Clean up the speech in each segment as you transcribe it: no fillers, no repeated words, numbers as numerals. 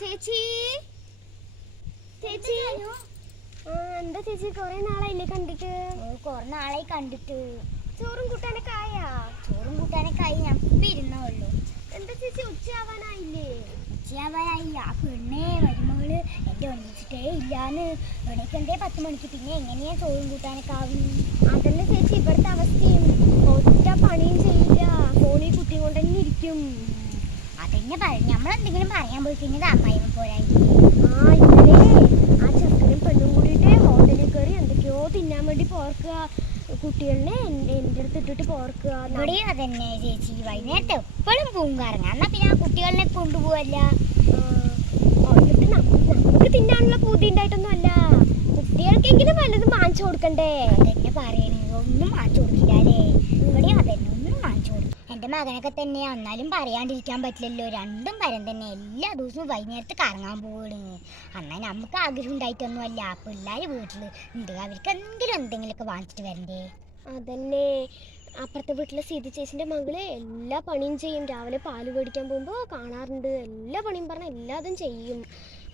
ചേച്ചി ചേച്ചി എന്താ ചേച്ചി കൊറേ നാളായില്ലേ കണ്ടിട്ട്? കൊറേ നാളായി കണ്ടിട്ട്. ചോറും കൂട്ടാനൊക്കെ ആയാ? ചോറും കൂട്ടാനൊക്കെ ആയി. ഞാൻ ഇപ്പം ഇരുന്നുള്ളൂ. എന്താ ചേച്ചി ഉച്ചയാവാനായില്ലേ? ഉച്ചയാവാനായി. ആ പെണ്ണേ മരുമകള് എന്റെ ഒന്നിച്ചിട്ടേ ഇല്ലാന്ന്. എണീക്കണ്ടേ 10 മണിക്ക്. പിന്നെ എങ്ങനെയാ ചോറും കൂട്ടാനൊക്കെ ആവും? അതല്ലേ ചേച്ചി ഇവിടുത്തെ അവസ്ഥയും. ഒറ്റ പണിയും ചെയ്യില്ല, ഫോണിൽ കുട്ടിയും കൊണ്ട് തന്നെ ഇരിക്കും. അതന്നെ പറഞ്ഞു. നമ്മളെന്തെങ്കിലും പറയാൻ പോയി പിന്നെ അമ്മായിമ്മ പോരായി. ഇന്നലെ ആ ചെറുക്കനും പെണ്ണും കൂടിയിട്ട് ഹോട്ടലിൽ കയറി എന്തൊക്കെയോ തിന്നാൻ വേണ്ടി പോർക്കുക. കുട്ടികളിനെ എൻ്റെ അടുത്ത് ഇട്ടിട്ട് പോർക്കുക. ഇവിടെയും അതന്നെ ചേച്ചി. വൈകുന്നേരത്തെ എപ്പോഴും പൂവും കറങ്ങാം. എന്നാ പിന്നെ ആ കുട്ടികളെ കൊണ്ടുപോവല്ല. എന്നിട്ട് നമുക്ക് തിന്നാനുള്ള പൂതി ഉണ്ടായിട്ടൊന്നും അല്ല, കുട്ടികൾക്കെങ്കിലും വല്ലതും വാങ്ങിച്ചു കൊടുക്കണ്ടേ? അതന്നെ പറയണേ. ഒന്നും വാങ്ങിച്ചു കൊടുക്കില്ലേ? ഇവിടെയും അതന്നെ, ഒന്നും വാങ്ങിച്ചു കൊടുക്കും. എൻ്റെ മകനൊക്കെ തന്നെ. എന്നാലും പറയാണ്ടിരിക്കാൻ പറ്റില്ലല്ലോ. രണ്ടും പരം തന്നെ. എല്ലാ ദിവസവും വൈകുന്നേരത്ത് കറങ്ങാൻ പോവുകയാണ്. എന്നാൽ നമുക്ക് ആഗ്രഹം ഉണ്ടായിട്ടൊന്നും അല്ല. പിള്ളേർ വീട്ടിൽ ഉണ്ട്, അവർക്ക് എന്തെങ്കിലുമൊക്കെ വാങ്ങിച്ചിട്ട് വരണ്ടേ? അതന്നെ. അപ്പുറത്തെ വീട്ടിലെ സീത ചേച്ചിൻ്റെ മകള് എല്ലാ പണിയും ചെയ്യും. രാവിലെ പാല് മേടിക്കാൻ പോകുമ്പോൾ കാണാറുണ്ട്. എല്ലാ പണിയും പറഞ്ഞാൽ എല്ലാതും ചെയ്യും.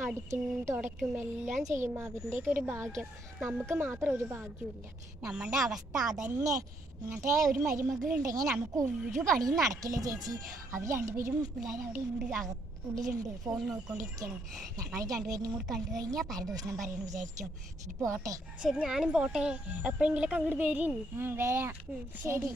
അടിക്കും തുടയ്ക്കും എല്ലാം ചെയ്യും. അവരുടെയൊക്കെ ഒരു ഭാഗ്യം. നമുക്ക് മാത്രം ഒരു ഭാഗ്യമില്ല. നമ്മുടെ അവസ്ഥ അതന്നെ. ഇങ്ങനത്തെ ഒരു മരുമകളുണ്ടെങ്കിൽ നമുക്ക് ഒരു പണിയും നടക്കില്ല ചേച്ചി. അവർ രണ്ടുപേരും പിള്ളേർ അവിടെ ഉണ്ട്, ഉള്ളിലുണ്ട്, ഫോൺ നോക്കിക്കൊണ്ടിരിക്കുകയാണ്. ഞങ്ങൾ രണ്ടുപേരും കൂടി കണ്ടു കഴിഞ്ഞാൽ പരദൂഷണം പറയുന്നു വിചാരിക്കും. ശരി പോട്ടെ. ശരി, ഞാനും പോട്ടെ. എപ്പോഴെങ്കിലൊക്കെ അങ്ങോട്ട് വരും. വരാം. ശരി.